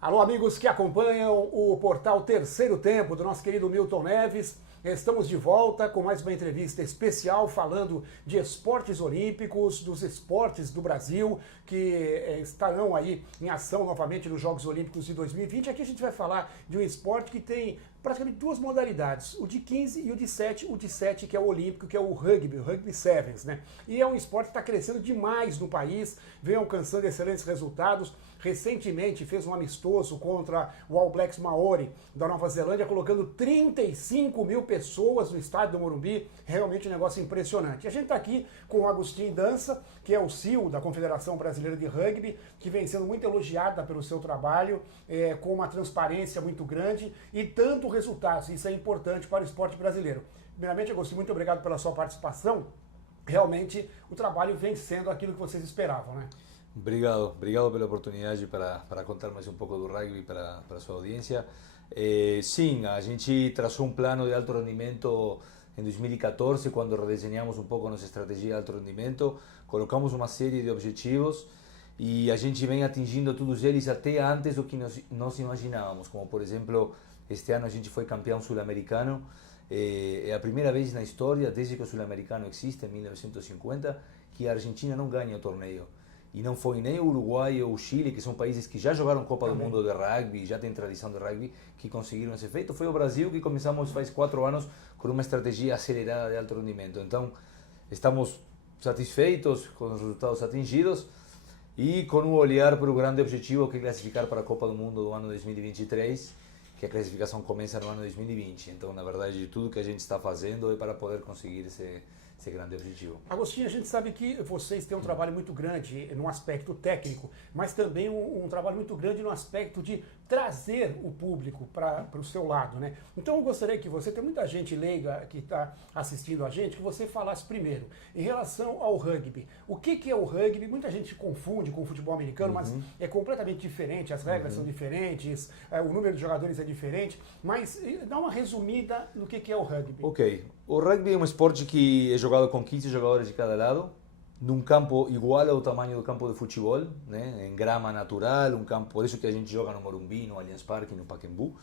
Alô, amigos que acompanham o portal Terceiro Tempo do nosso querido Milton Neves. Estamos de volta com mais uma entrevista especial falando de esportes olímpicos, dos esportes do Brasil que estarão aí em ação novamente nos Jogos Olímpicos de 2020. Aqui a gente vai falar de um esporte que tem praticamente duas modalidades, o de 15 e o de 7 que é o olímpico, que é o Rugby Sevens, né? E é um esporte que está crescendo demais no país, vem alcançando excelentes resultados. Recentemente fez um amistoso contra o All Blacks Maori da Nova Zelândia, colocando 35 mil pessoas no estádio do Morumbi. Realmente um negócio impressionante. A gente está aqui com o Agostinho Dança, que é o CEO da Confederação Brasileira de Rugby, que vem sendo muito elogiada pelo seu trabalho, com uma transparência muito grande e tanto resultados. Isso é importante para o esporte brasileiro. Primeiramente, Agostinho, muito obrigado pela sua participação. Realmente o trabalho vem sendo aquilo que vocês esperavam, né? Obrigado pela oportunidade para contar mais um pouco do rugby para a sua audiência. Sim, a gente traçou um plano de alto rendimento em 2014, quando redesenhamos um pouco a nossa estratégia de alto rendimento, colocamos uma série de objetivos e a gente vem atingindo todos eles até antes do que nós imaginávamos, como por exemplo, este ano a gente foi campeão sul-americano. É a primeira vez na história, desde que o sul-americano existe, em 1950, que a Argentina não ganha o torneio. E não foi nem o Uruguai ou o Chile, que são países que já jogaram Copa do Mundo de rugby, já tem tradição de rugby, que conseguiram esse feito. Foi o Brasil que começamos faz 4 anos com uma estratégia acelerada de alto rendimento. Então, estamos satisfeitos com os resultados atingidos e com um olhar para o grande objetivo que é classificar para a Copa do Mundo do ano 2023, que a classificação começa no ano 2020. Então, na verdade, tudo que a gente está fazendo é para poder conseguir esse grande objetivo. Agostinho, a gente sabe que vocês têm um trabalho muito grande no aspecto técnico, mas também um trabalho muito grande no aspecto de trazer o público para o seu lado, né? Então eu gostaria que você, tem muita gente leiga que está assistindo a gente, que você falasse primeiro, em relação ao rugby. O que é o rugby? Muita gente confunde com o futebol americano, mas é completamente diferente, as regras são diferentes, o número de jogadores é diferente, mas dá uma resumida no que é o rugby. Ok, o rugby é um esporte que é jogado com 15 jogadores de cada lado, num campo igual ao tamanho do campo de futebol, né? Em grama natural, um campo, por isso que a gente joga no Morumbi, no Allianz Parque, no Pacaembu.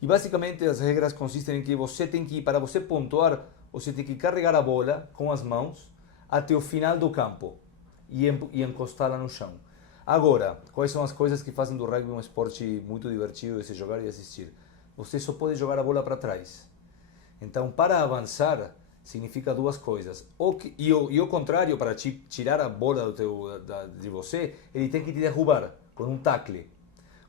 E basicamente as regras consistem em que você tem que, para você pontuar, você tem que carregar a bola com as mãos até o final do campo e encostá-la no chão. Agora, quais são as coisas que fazem do rugby um esporte muito divertido de se jogar e assistir? Você só pode jogar a bola para trás. Então, para avançar, significa duas coisas. E o contrário, para tirar a bola de você, ele tem que te derrubar com um tackle.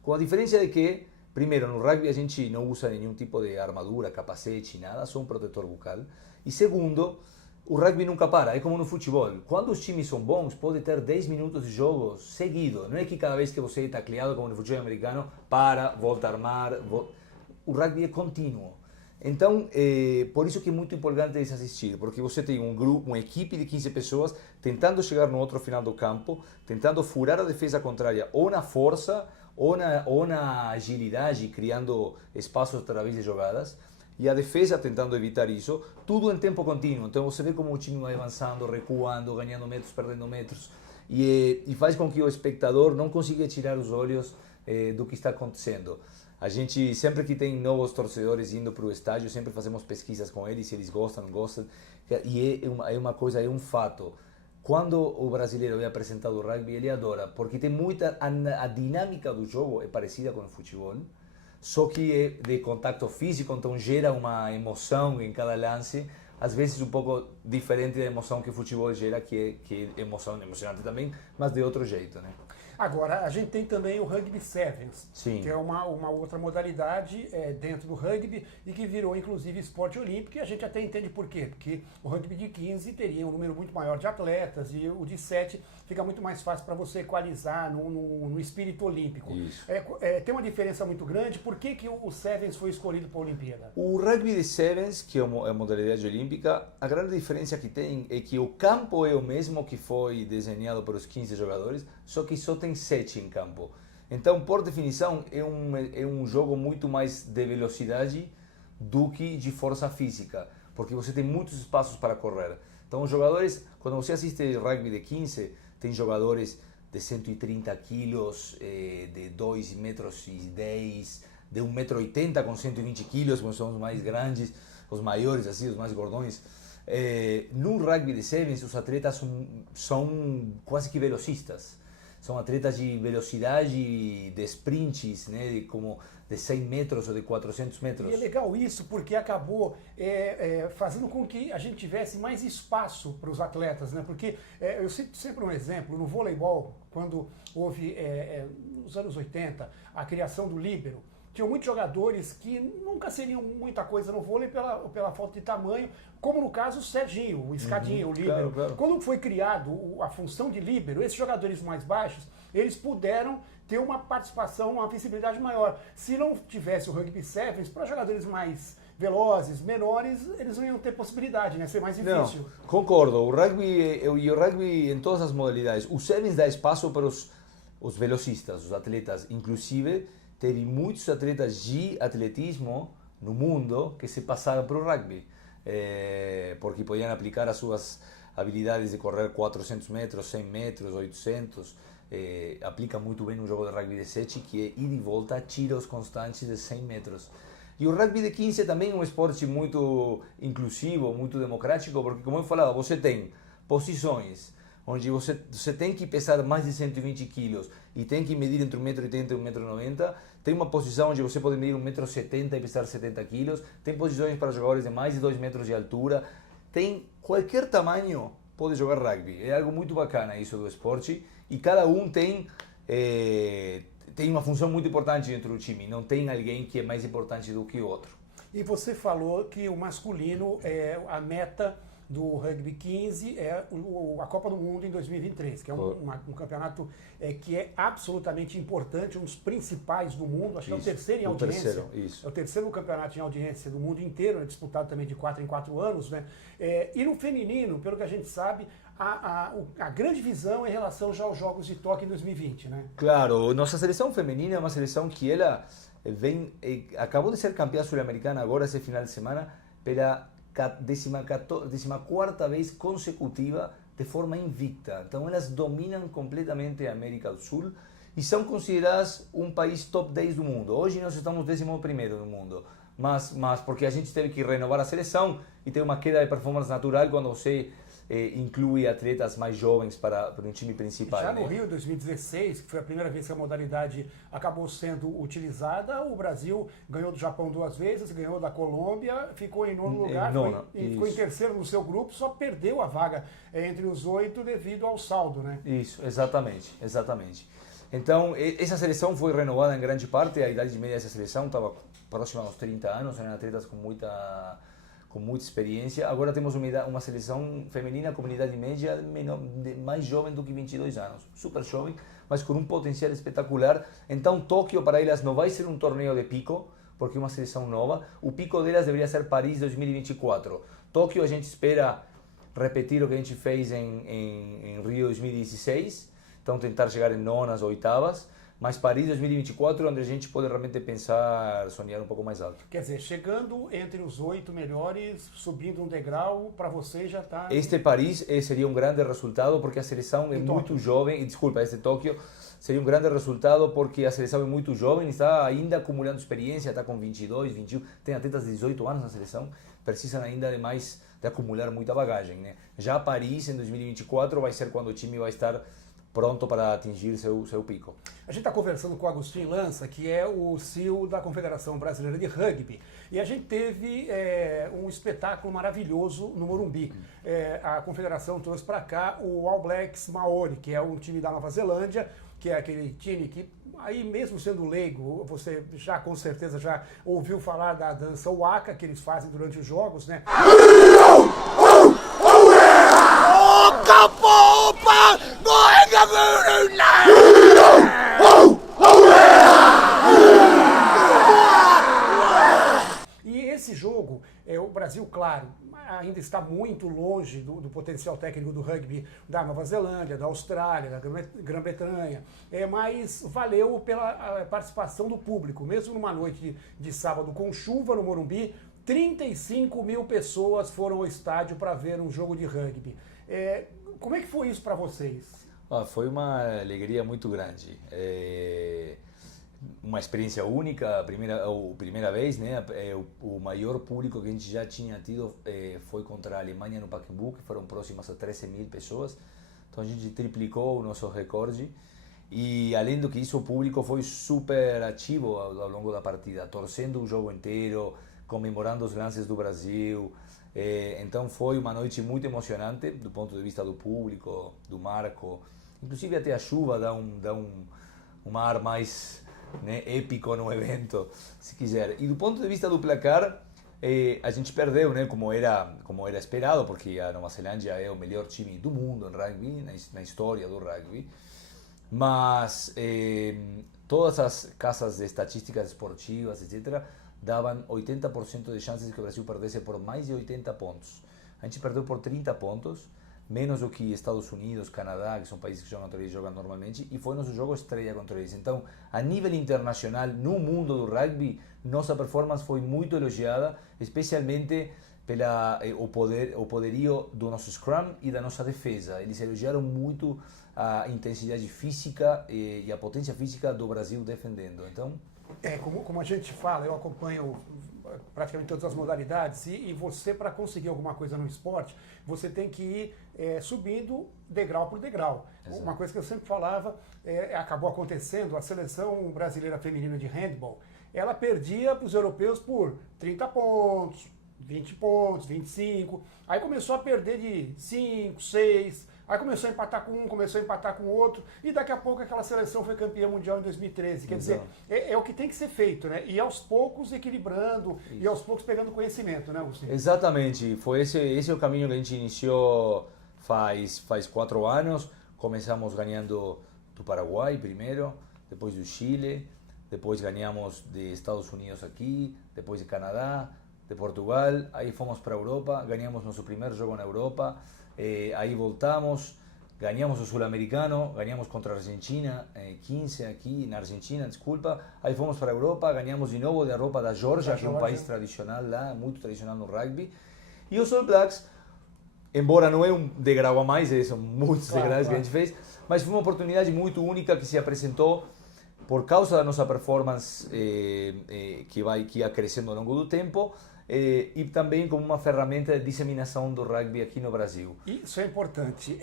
Com a diferença de que, primeiro, no rugby a gente não usa nenhum tipo de armadura, capacete, nada, só um protetor bucal. E segundo, o rugby nunca para, é como no futebol. Quando os times são bons, pode ter 10 minutos de jogo seguido. Não é que cada vez que você é tacleado, como no futebol americano, volta a armar. O rugby é contínuo. Então, por isso que é muito importante de se assistir, porque você tem um grupo, uma equipe de 15 pessoas tentando chegar no outro final do campo, tentando furar a defesa contrária ou na força ou na agilidade, criando espaços através de jogadas, e a defesa tentando evitar isso, tudo em tempo contínuo. Então você vê como o time vai avançando, recuando, ganhando metros, perdendo metros, e faz com que o espectador não consiga tirar os olhos do que está acontecendo. A gente, sempre que tem novos torcedores indo para o estádio, sempre fazemos pesquisas com eles, se eles gostam, não gostam. E é uma coisa, é um fato. Quando o brasileiro é apresentado o rugby, ele adora, porque tem muita... A dinâmica do jogo é parecida com o futebol, só que é de contato físico, então gera uma emoção em cada lance, às vezes um pouco diferente da emoção que o futebol gera, que é emocionante também, mas de outro jeito, né? Agora, a gente tem também o Rugby Sevens, Sim. que é uma outra modalidade dentro do rugby e que virou, inclusive, esporte olímpico, e a gente até entende por quê, porque o rugby de 15 teria um número muito maior de atletas e o de 7 fica muito mais fácil para você equalizar no espírito olímpico. Isso. Tem uma diferença muito grande. Por que o Sevens foi escolhido para a Olimpíada? O rugby de Sevens, que é a modalidade olímpica, a grande diferença que tem é que o campo é o mesmo que foi desenhado para os 15 jogadores, só que só tem 7 em campo. Então, por definição, é um jogo muito mais de velocidade do que de força física, porque você tem muitos espaços para correr. Então, os jogadores, quando você assiste rugby de 15, tem jogadores de 130 quilos, de 2 metros e 10, de 1,80 m com 120 quilos, que são os mais grandes, os maiores, assim, os mais gordões. No rugby de sevens, os atletas são quase que velocistas. São atletas de velocidade, de sprints, né, como de 100 metros ou de 400 metros. E é legal isso porque acabou fazendo com que a gente tivesse mais espaço para os atletas, né? Porque eu cito sempre um exemplo, no voleibol, quando houve, nos anos 80, a criação do líbero, tinham muitos jogadores que nunca seriam muita coisa no vôlei pela falta de tamanho, como no caso o Serginho, o Escadinha, o líbero. Claro. Quando foi criado a função de líbero, esses jogadores mais baixos, eles puderam ter uma participação, uma visibilidade maior. Se não tivesse o rugby sevens, para jogadores mais velozes, menores, eles não iam ter possibilidade, né? Ser mais difícil. Não, concordo. O rugby em todas as modalidades. O sevens dá espaço para os velocistas, os atletas. Inclusive, teve muitos atletas de atletismo no mundo que se passaram para o rugby. Porque podiam aplicar as suas habilidades de correr 400 metros, 100 metros, 800. Aplica muito bem no jogo de rugby de 7, que é ir e volta, tiros constantes de 100 metros. E o rugby de 15 também é um esporte muito inclusivo, muito democrático, porque, como eu falava, você tem posições onde você tem que pesar mais de 120 quilos e tem que medir entre 1,80 m e 1,90 m. Tem uma posição onde você pode medir 1,70 m e pesar 70 quilos. Tem posições para jogadores de mais de 2 metros de altura. Tem qualquer tamanho, pode jogar rugby. É algo muito bacana isso do esporte. E cada um tem uma função muito importante dentro do time. Não tem alguém que é mais importante do que o outro. E você falou que o masculino, a meta do Rugby 15 é a Copa do Mundo em 2023, que é um campeonato que é absolutamente importante, um dos principais do mundo, acho que é o terceiro em audiência. É o terceiro campeonato em audiência do mundo inteiro, disputado também de 4 em 4 anos, né? E no feminino, pelo que a gente sabe, a grande visão é em relação já aos Jogos de Tóquio em 2020, né? Claro, nossa seleção feminina é uma seleção que ela acabou de ser campeã sul-americana agora esse final de semana pela 14ª vez consecutiva de forma invicta. Então elas dominam completamente a América do Sul e são consideradas um país top 10 do mundo. Hoje nós estamos 11º no mundo, mas porque a gente teve que renovar a seleção e tem uma queda de performance natural quando você inclui atletas mais jovens para um time principal. Já no Rio, em 2016, que foi a primeira vez que a modalidade acabou sendo utilizada, o Brasil ganhou do Japão 2 vezes, ganhou da Colômbia, ficou em 9º lugar, ficou em terceiro no seu grupo, só perdeu a vaga entre os 8 devido ao saldo, né? Isso, exatamente. Então, essa seleção foi renovada em grande parte, a idade média dessa seleção estava próxima aos 30 anos, eram atletas com muita experiência. Agora temos uma seleção feminina com idade média mais jovem do que 22 anos. Super jovem, mas com um potencial espetacular. Então, Tóquio para elas não vai ser um torneio de pico, porque é uma seleção nova. O pico delas deveria ser Paris 2024. Tóquio a gente espera repetir o que a gente fez em Rio 2016. Então, tentar chegar em nonas, oitavas. Mas Paris 2024, onde a gente pode realmente pensar, sonhar um pouco mais alto. Quer dizer, chegando entre os 8 melhores, subindo um degrau, para você já está... Este Paris seria um grande resultado, porque a seleção é muito jovem. Desculpa, este Tóquio seria um grande resultado, porque a seleção é muito jovem, está ainda acumulando experiência, está com 22, 21, tem atletas de 18 anos na seleção, precisam ainda de acumular muita bagagem, né? Já Paris, em 2024, vai ser quando o time vai estar pronto para atingir seu pico. A gente está conversando com o Agostinho Lança, que é o CEO da Confederação Brasileira de Rugby, e a gente teve um espetáculo maravilhoso no Morumbi. A Confederação trouxe para cá o All Blacks Maori, que é um time da Nova Zelândia, que é aquele time que, aí mesmo sendo leigo, você já com certeza já ouviu falar da dança waka que eles fazem durante os jogos, né? E esse jogo, o Brasil, claro, ainda está muito longe do potencial técnico do rugby da Nova Zelândia, da Austrália, da Grã-Bretanha, mas valeu pela participação do público. Mesmo numa noite de sábado com chuva no Morumbi, 35 mil pessoas foram ao estádio para ver um jogo de rugby. Como é que foi isso para vocês? Foi uma alegria muito grande. Uma experiência única, a primeira vez, né? O maior público que a gente já tinha tido foi contra a Alemanha no Pacaembu, que foram próximas a 13.000 pessoas. Então a gente triplicou o nosso recorde. E além do que isso, o público foi super ativo ao longo da partida, torcendo o jogo inteiro, comemorando os lances do Brasil. Então foi uma noite muito emocionante do ponto de vista do público, do marco. Inclusive até a chuva dá um ar mais, né, épico no evento, se quiser. E do ponto de vista do placar, a gente perdeu, né, como era esperado, porque a Nova Zelândia é o melhor time do mundo em rugby, na história do rugby. Mas todas as casas de estatísticas esportivas, etc., davam 80% de chances de que o Brasil perdesse por mais de 80 pontos. A gente perdeu por 30 pontos, menos do que Estados Unidos, Canadá, que são países que jogam contra eles, jogam normalmente, e foi nosso jogo estreia contra eles. Então, a nível internacional, no mundo do rugby, nossa performance foi muito elogiada, especialmente o poderio do nosso scrum e da nossa defesa. Eles elogiaram muito a intensidade física e a potência física do Brasil defendendo. Então, como a gente fala, eu acompanho praticamente todas as modalidades e você, para conseguir alguma coisa no esporte, você tem que ir subindo degrau por degrau. Exato. Uma coisa que eu sempre falava, acabou acontecendo, a seleção brasileira feminina de handball, ela perdia para os europeus por 30 pontos, 20 pontos, 25, aí começou a perder de 5, 6, aí começou a empatar com um, começou a empatar com outro, e daqui a pouco aquela seleção foi campeã mundial em 2013. Quer dizer, é o que tem que ser feito, né? E aos poucos equilibrando, isso. E aos poucos pegando conhecimento, né, Agostinho? Exatamente, foi esse é o caminho que a gente iniciou faz 4 anos. Começamos ganhando do Paraguai primeiro, depois do Chile, depois ganhamos de Estados Unidos aqui, depois de Canadá, de Portugal, aí fomos para a Europa, ganhamos nosso primeiro jogo na Europa, aí voltamos, ganhamos o Sul-Americano, ganhamos contra a Argentina, 15 aqui na Argentina, desculpa, aí fomos para a Europa, ganhamos de novo da Europa da Geórgia, que é um país tradicional lá, muito tradicional no rugby, e os All Blacks, embora não é um degrau a mais, são muitos degraus que a gente fez, mas foi uma oportunidade muito única que se apresentou por causa da nossa performance que ia crescendo ao longo do tempo, e também como uma ferramenta de disseminação do rugby aqui no Brasil. Isso é importante.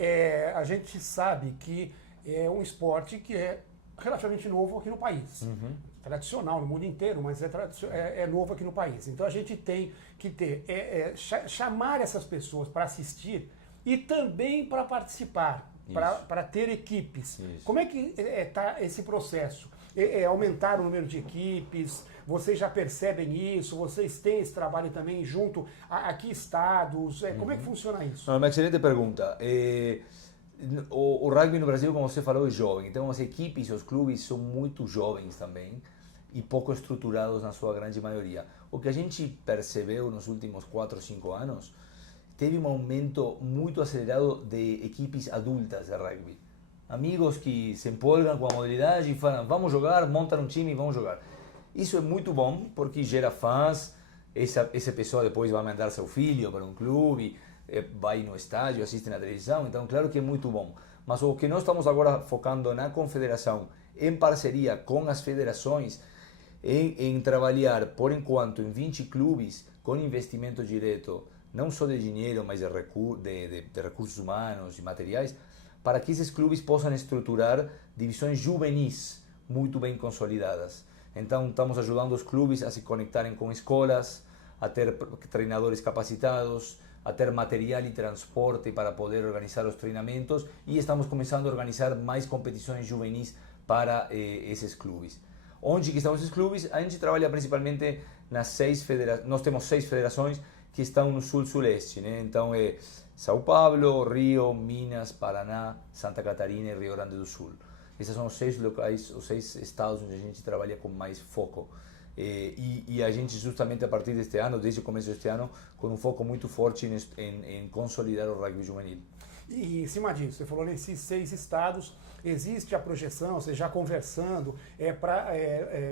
A gente sabe que é um esporte que é relativamente novo aqui no país. Uhum. Tradicional no mundo inteiro, mas é novo aqui no país. Então a gente tem que chamar essas pessoas para assistir e também para participar, para ter equipes. Isso. Como é que está esse processo? Aumentar o número de equipes, vocês já percebem isso, vocês têm esse trabalho também junto a que estados, como é que funciona isso? É uma excelente pergunta. O rugby no Brasil, como você falou, é jovem, então as equipes, os clubes são muito jovens também e pouco estruturados na sua grande maioria. O que a gente percebeu nos últimos 4 ou 5 anos, teve um aumento muito acelerado de equipes adultas de rugby. Amigos que se empolgam com a modalidade e falam, vamos jogar, montam um time e vamos jogar. Isso é muito bom, porque gera fãs, essa pessoa depois vai mandar seu filho para um clube, vai no estádio, assiste na televisão, então claro que é muito bom. Mas o que nós estamos agora focando na confederação, em parceria com as federações, em trabalhar, por enquanto, em 20 clubes com investimento direto, não só de dinheiro, mas de recursos humanos e materiais, para que esses clubes possam estruturar divisões juvenis muito bem consolidadas. Então, estamos ajudando os clubes a se conectarem com escolas, a ter treinadores capacitados, a ter material e transporte para poder organizar os treinamentos, e estamos começando a organizar mais competições juvenis para esses clubes. Onde que estão esses clubes? A gente trabalha principalmente nas 6 federações, nós temos 6 federações que estão no sul-suleste, né? Então São Paulo, Rio, Minas, Paraná, Santa Catarina e Rio Grande do Sul. Esses são os 6 locais, os 6 estados onde a gente trabalha com mais foco. E a gente justamente a partir deste ano, desde o começo deste ano, com um foco muito forte em consolidar o rugby juvenil. E em cima disso, você falou nesses 6 estados, existe a projeção, você já conversando, para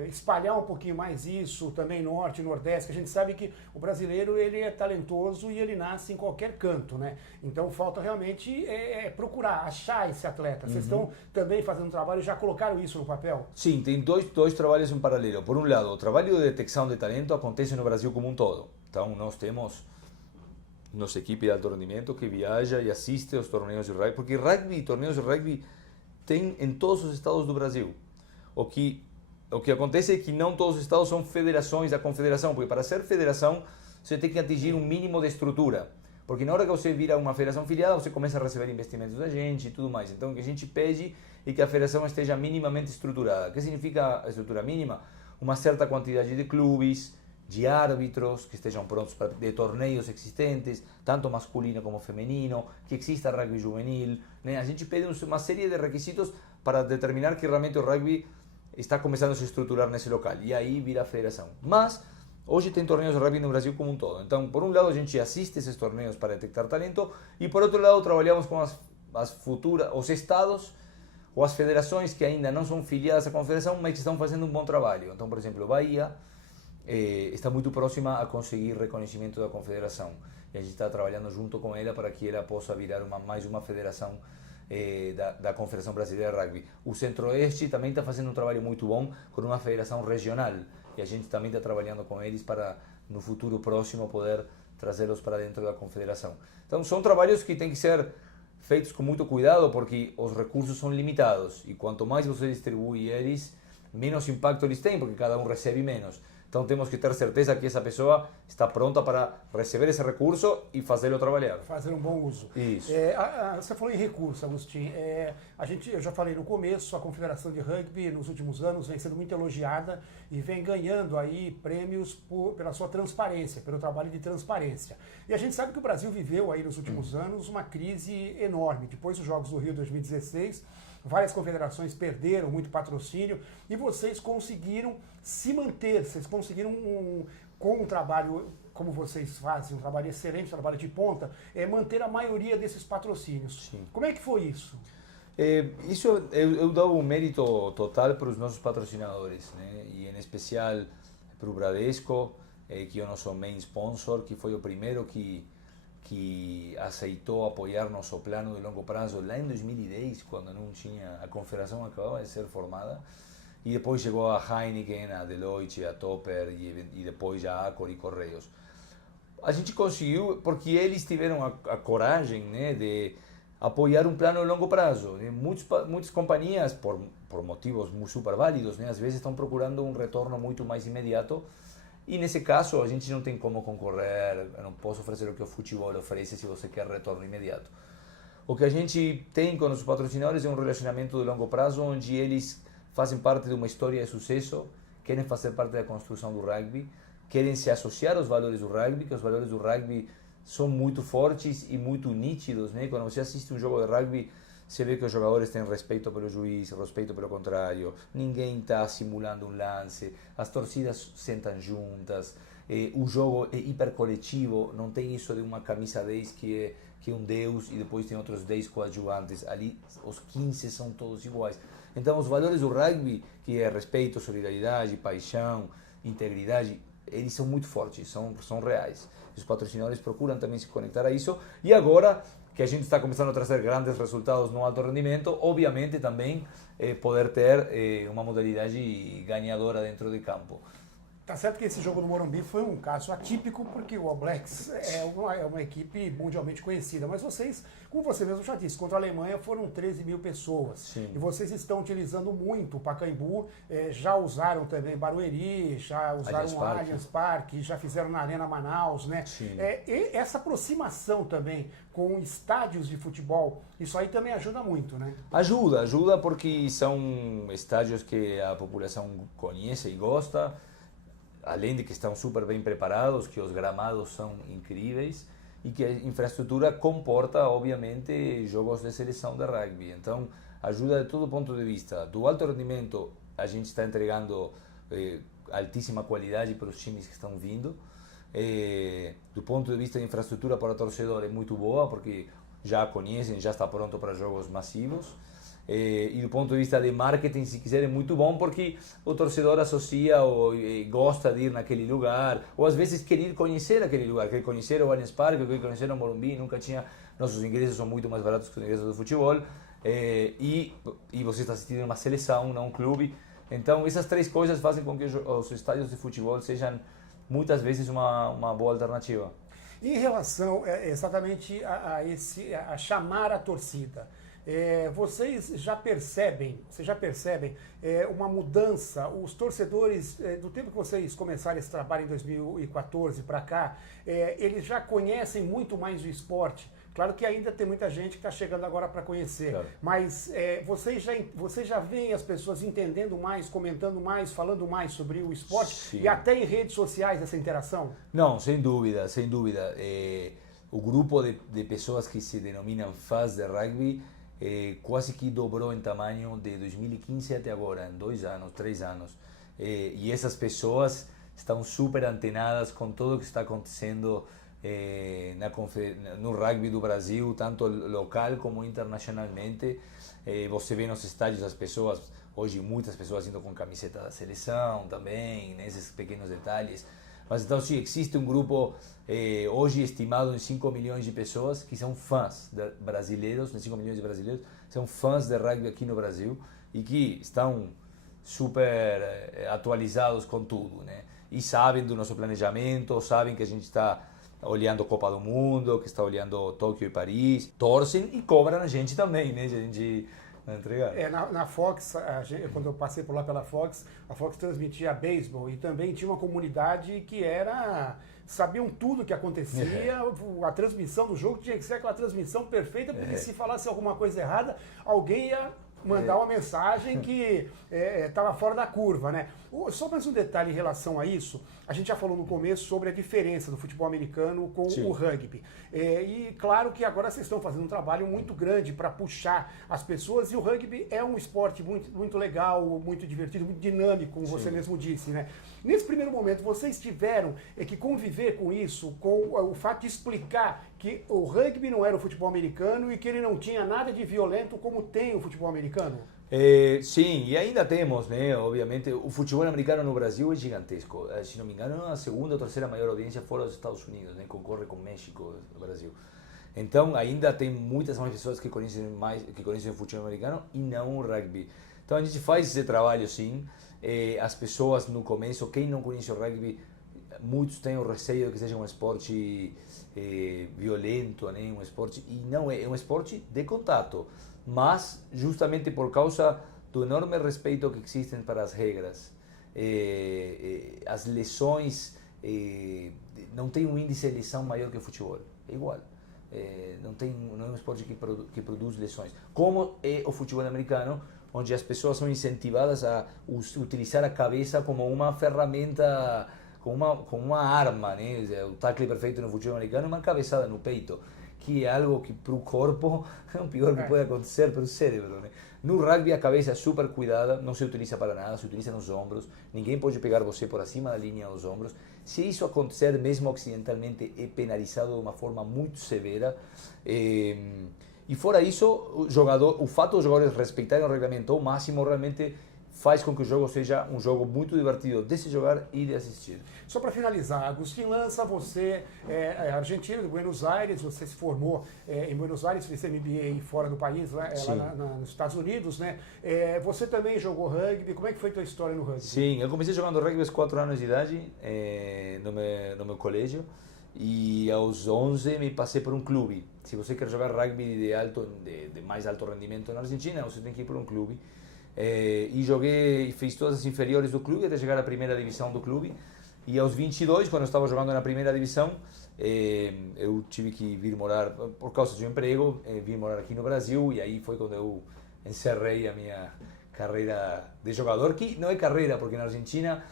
espalhar um pouquinho mais isso, também norte, nordeste, que a gente sabe que o brasileiro ele é talentoso e ele nasce em qualquer canto, né? Então falta realmente procurar, achar esse atleta. Vocês estão também fazendo um trabalho, já colocaram isso no papel? Sim, tem dois trabalhos em paralelo. Por um lado, o trabalho de detecção de talento acontece no Brasil como um todo. Então nós temos nossa equipe de alto rendimento que viaja e assiste aos torneios de rugby, porque torneios de rugby tem em todos os estados do Brasil. O que acontece é que não todos os estados são federações da confederação, porque para ser federação você tem que atingir um mínimo de estrutura. Porque na hora que você vira uma federação filiada, você começa a receber investimentos da gente e tudo mais. Então o que a gente pede é que a federação esteja minimamente estruturada. O que significa a estrutura mínima? Uma certa quantidade de clubes, de árbitros que estejam prontos de torneios existentes, tanto masculino como feminino, que exista rugby juvenil, né? A gente pede uma série de requisitos para determinar que realmente o rugby está começando a se estruturar nesse local, e aí vira a federação. Mas hoje tem torneios de rugby no Brasil como um todo. Então, por um lado, a gente assiste esses torneios para detectar talento, e por outro lado, trabalhamos com os estados ou as federações que ainda não são filiadas à confederação, mas que estão fazendo um bom trabalho. Então, por exemplo, Bahia está muito próxima a conseguir reconhecimento da confederação, e a gente está trabalhando junto com ela para que ela possa virar mais uma federação da Confederação Brasileira de Rugby. O Centro-Oeste também está fazendo um trabalho muito bom com uma federação regional, e a gente também está trabalhando com eles para no futuro próximo poder trazê-los para dentro da confederação. Então são trabalhos que têm que ser feitos com muito cuidado, porque os recursos são limitados, e quanto mais você distribui eles, menos impacto eles têm, porque cada um recebe menos. Então temos que ter certeza que essa pessoa está pronta para receber esse recurso e fazê-lo trabalhar. Fazer um bom uso. Isso. Você falou em recurso, Agustin. Eu já falei no começo, a Confederação de Rugby nos últimos anos vem sendo muito elogiada e vem ganhando aí prêmios pela sua transparência, pelo trabalho de transparência. E a gente sabe que o Brasil viveu aí nos últimos anos uma crise enorme. Depois dos Jogos do Rio 2016, várias confederações perderam muito patrocínio e vocês conseguiram se manter, vocês conseguiram, com um trabalho como vocês fazem, um trabalho excelente, um trabalho de ponta, manter a maioria desses patrocínios. Sim. Como é que foi isso? Isso eu dou um mérito total para os nossos patrocinadores, né? E em especial para o Bradesco, que é o nosso main sponsor, que foi o primeiro que aceitou apoiar nosso plano de longo prazo lá em 2010, quando não tinha, a confederação acabava de ser formada, e depois chegou a Heineken, a Deloitte, a Topper e depois a Accor e Correios. A gente conseguiu porque eles tiveram a coragem, né, de apoiar um plano de longo prazo. Muitas companhias, por motivos super válidos, né, às vezes estão procurando um retorno muito mais imediato. E nesse caso, a gente não tem como concorrer, eu não posso oferecer o que o futebol oferece se você quer retorno imediato. O que a gente tem com os patrocinadores é um relacionamento de longo prazo, onde eles fazem parte de uma história de sucesso, querem fazer parte da construção do rugby, querem se associar aos valores do rugby, que os valores do rugby são muito fortes e muito nítidos, né? Quando você assiste um jogo de rugby, você vê que os jogadores têm respeito pelo juiz, respeito pelo contrário, ninguém está simulando um lance, as torcidas sentam juntas, o jogo é hipercoletivo, não tem isso de uma camisa 10 que é um deus e depois tem outros 10 coadjuvantes, ali os 15 são todos iguais. Então os valores do rugby, que é respeito, solidariedade, paixão, integridade, eles são muito fortes, são reais. Os patrocinadores procuram também se conectar a isso, e agora que a gente está começando a trazer grandes resultados no alto rendimento, obviamente também poder ter uma modalidade ganhadora dentro de campo. Tá certo que esse jogo no Morumbi foi um caso atípico, porque o All Blacks é uma equipe mundialmente conhecida, mas vocês, como você mesmo já disse, contra a Alemanha foram 13 mil pessoas. Sim. E vocês estão utilizando muito o Pacaembu, já usaram também Barueri, já usaram o Allianz Parque, já fizeram na Arena Manaus, né? E essa aproximação também com estádios de futebol, isso aí também ajuda muito, né? Ajuda porque são estádios que a população conhece e gosta, além de que estão super bem preparados, que os gramados são incríveis e que a infraestrutura comporta, obviamente, jogos de seleção de rugby. Então, ajuda de todo ponto de vista. Do alto rendimento, a gente está entregando altíssima qualidade para os times que estão vindo. Do ponto de vista de infraestrutura para o torcedor, é muito boa, porque já conhecem, já está pronto para jogos massivos. E do ponto de vista de marketing, se quiser, é muito bom porque o torcedor associa ou gosta de ir naquele lugar, ou às vezes quer ir conhecer aquele lugar, quer conhecer o Allianz Parque, quer conhecer o Morumbi, nunca tinha, nossos ingressos são muito mais baratos que os ingressos do futebol, e você está assistindo uma seleção, não um clube. Então essas três coisas fazem com que os estádios de futebol sejam muitas vezes uma boa alternativa. Em relação exatamente a chamar a torcida, vocês já percebem uma mudança? Os torcedores, do tempo que vocês começaram esse trabalho em 2014 para cá, eles já conhecem muito mais o esporte. Claro que ainda tem muita gente que está chegando agora para conhecer, claro. Mas vocês já veem as pessoas entendendo mais, comentando mais, falando mais sobre o esporte. Sim. E até em redes sociais essa interação? Não, sem dúvida, sem dúvida. O grupo de pessoas que se denominam fãs de rugby quase que dobrou em tamanho de 2015 até agora, em 2 anos, 3 anos. E essas pessoas estão super antenadas com tudo o que está acontecendo no rugby do Brasil, tanto local como internacionalmente. Você vê nos estádios as pessoas, hoje muitas pessoas indo com camiseta da seleção também, nesses pequenos detalhes. Mas então sim, existe um grupo hoje estimado em 5 milhões de pessoas que são fãs brasileiros, 5 milhões de brasileiros, são fãs de rugby aqui no Brasil e que estão super atualizados com tudo, né? E sabem do nosso planejamento, sabem que a gente está olhando a Copa do Mundo, que está olhando Tóquio e Paris, torcem e cobram a gente também, né? A gente entregar. Na Fox, quando eu passei por lá pela Fox, a Fox transmitia beisebol e também tinha uma comunidade que sabiam tudo o que acontecia, a transmissão do jogo tinha que ser aquela transmissão perfeita, porque se falasse alguma coisa errada, alguém ia mandar uma mensagem que estava fora da curva, né? Só mais um detalhe em relação a isso, a gente já falou no começo sobre a diferença do futebol americano com o rugby. E claro que agora vocês estão fazendo um trabalho muito grande para puxar as pessoas, e o rugby é um esporte muito, muito legal, muito divertido, muito dinâmico, como você mesmo disse, né? Nesse primeiro momento, vocês tiveram que conviver com isso, com o fato de explicar que o rugby não era o futebol americano e que ele não tinha nada de violento como tem o futebol americano? Sim, e ainda temos, né? Obviamente, o futebol americano no Brasil é gigantesco. Se não me engano, é a segunda ou terceira maior audiência fora dos Estados Unidos, né? Concorre com México, o Brasil. Então, ainda tem muitas mais pessoas que conhecem o futebol americano e não o rugby. Então, a gente faz esse trabalho, sim. As pessoas no começo, quem não conhece o rugby, muitos têm o receio de que seja um esporte violento, né? Um esporte, e não é um esporte de contato, mas justamente por causa do enorme respeito que existem para as regras, as lesões, não tem um índice de lesão maior que o futebol, é igual. Não é um esporte que produz lesões, como é o futebol americano, onde as pessoas são incentivadas a utilizar a cabeça como uma ferramenta, como uma arma, né? O tackle perfeito no futebol americano é uma cabeçada no peito, que é algo que para o corpo é o pior que pode acontecer para o cérebro, né? No rugby a cabeça é super cuidada, não se utiliza para nada, se utiliza nos ombros, ninguém pode pegar você por acima da linha dos ombros. Se isso acontecer, mesmo ocidentalmente, é penalizado de uma forma muito severa. E fora isso, o fato dos jogadores respeitarem o regulamento ao máximo realmente faz com que o jogo seja um jogo muito divertido de se jogar e de assistir. Só para finalizar, Agustin Lança, você é argentino, de Buenos Aires, você se formou em Buenos Aires, fez MBA fora do país, lá nos Estados Unidos, né? Você também jogou rugby, como é que foi a tua história no rugby? Sim, eu comecei jogando rugby aos 4 anos de idade, no meu colégio, e aos 11 me passei por um clube. Se você quer jogar rugby de mais alto rendimento na Argentina, você tem que ir por um clube. E joguei, fiz todas as inferiores do clube até chegar à primeira divisão do clube, e aos 22, quando eu estava jogando na primeira divisão, eu tive que vir morar, por causa do emprego, vim morar aqui no Brasil, e aí foi quando eu encerrei a minha carreira de jogador, que não é carreira, porque na Argentina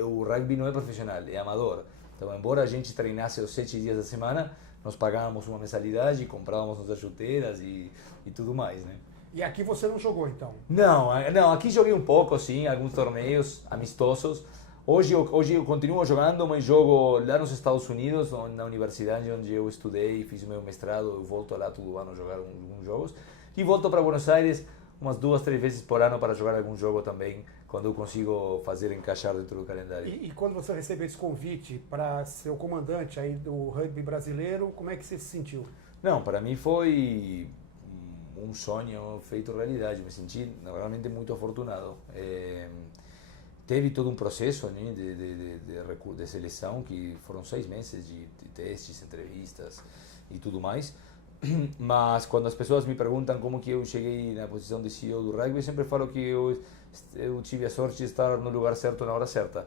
o rugby não é profissional, é amador. Então, embora a gente treinasse os 7 dias da semana, nós pagávamos uma mensalidade, comprávamos nossas chuteiras e tudo mais, né? E aqui você não jogou, então? Não, aqui joguei um pouco, sim, alguns torneios amistosos, Hoje eu continuo jogando, mas jogo lá nos Estados Unidos, na universidade onde eu estudei, fiz o meu mestrado, eu volto lá todo ano jogar alguns jogos. E volto para Buenos Aires umas 2, 3 vezes por ano para jogar algum jogo também, quando eu consigo fazer encaixar dentro do calendário. E quando você recebeu esse convite para ser o comandante aí do rugby brasileiro, como é que você se sentiu? Não, para mim foi um sonho feito realidade, me senti realmente muito afortunado. Teve todo um processo, né, de seleção, que foram 6 meses de testes, entrevistas e tudo mais. Mas quando as pessoas me perguntam como que eu cheguei na posição de CEO do rugby, eu sempre falo que eu tive a sorte de estar no lugar certo na hora certa.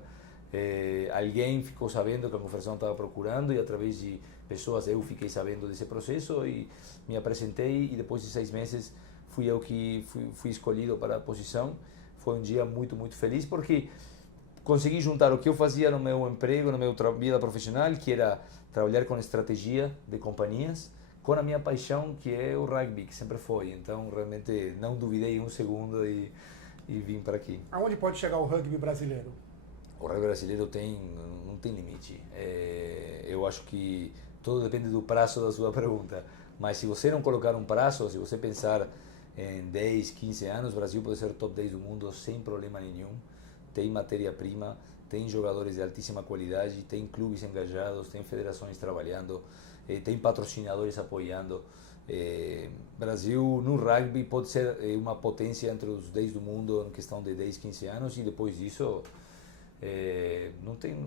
Alguém ficou sabendo que a Confederação estava procurando e através de pessoas eu fiquei sabendo desse processo e me apresentei e depois de 6 meses fui eu que fui escolhido para a posição. Foi um dia muito, muito feliz porque consegui juntar o que eu fazia no meu emprego, na minha vida profissional, que era trabalhar com estratégia de companhias, com a minha paixão, que é o rugby, que sempre foi. Então, realmente, não duvidei um segundo e vim para aqui. Aonde pode chegar o rugby brasileiro? O rugby brasileiro não tem limite. Eu acho que tudo depende do prazo da sua pergunta. Mas se você não colocar um prazo, se você pensar em 10, 15 anos, o Brasil pode ser top 10 do mundo sem problema nenhum. Tem matéria-prima, tem jogadores de altíssima qualidade, tem clubes engajados, tem federações trabalhando, tem patrocinadores apoiando. Brasil no rugby pode ser uma potência entre os 10 do mundo em questão de 10, 15 anos e depois disso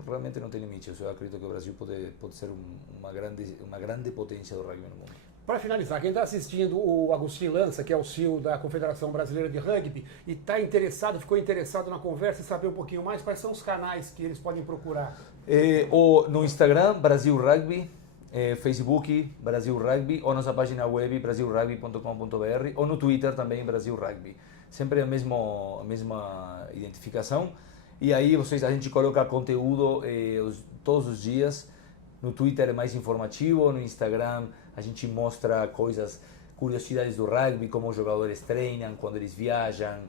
realmente não tem limite. Eu acredito que o Brasil pode ser uma grande potência do rugby no mundo. Para finalizar, quem está assistindo o Agostinho Lança, que é o CEO da Confederação Brasileira de Rugby, e está interessado, ficou interessado na conversa e saber um pouquinho mais, quais são os canais que eles podem procurar? No Instagram, Brasil Rugby, Facebook, Brasil Rugby, ou nossa página web, brasilrugby.com.br, ou no Twitter também, Brasil Rugby. Sempre a mesma identificação. E aí a gente coloca conteúdo todos os dias. No Twitter é mais informativo, no Instagram a gente mostra coisas, curiosidades do rugby, como os jogadores treinam, quando eles viajam,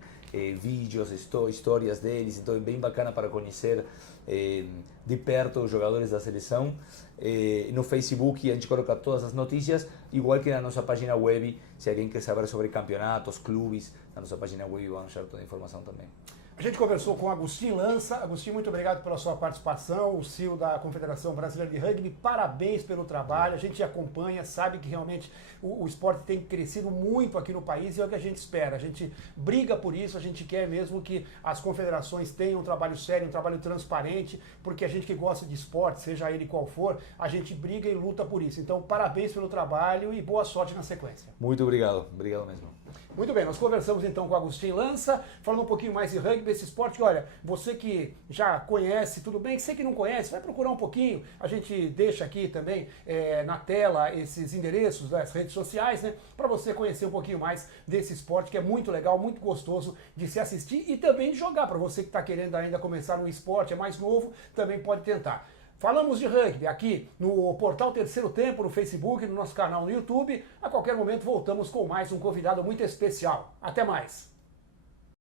vídeos, histórias deles. Então é bem bacana para conhecer de perto os jogadores da seleção. No Facebook a gente coloca todas as notícias, igual que na nossa página web. Se alguém quer saber sobre campeonatos, clubes, na nossa página web vão achar toda a informação também. A gente conversou com Agostinho Lança. Agostinho, muito obrigado pela sua participação, o CEO da Confederação Brasileira de Rugby. Parabéns pelo trabalho. A gente acompanha, sabe que realmente o esporte tem crescido muito aqui no país e é o que a gente espera. A gente briga por isso, a gente quer mesmo que as confederações tenham um trabalho sério, um trabalho transparente, porque a gente que gosta de esporte, seja ele qual for, a gente briga e luta por isso. Então, parabéns pelo trabalho e boa sorte na sequência. Muito obrigado. Obrigado mesmo. Muito bem, nós conversamos então com o Agostinho Lança, falando um pouquinho mais de rugby, esse esporte que, olha, você que já conhece, tudo bem, você que não conhece, vai procurar um pouquinho, a gente deixa aqui também na tela esses endereços das redes sociais, né, para você conhecer um pouquinho mais desse esporte que é muito legal, muito gostoso de se assistir e também de jogar, para você que está querendo ainda começar no esporte, é mais novo, também pode tentar. Falamos de rugby aqui no portal Terceiro Tempo, no Facebook, no nosso canal no YouTube. A qualquer momento voltamos com mais um convidado muito especial. Até mais!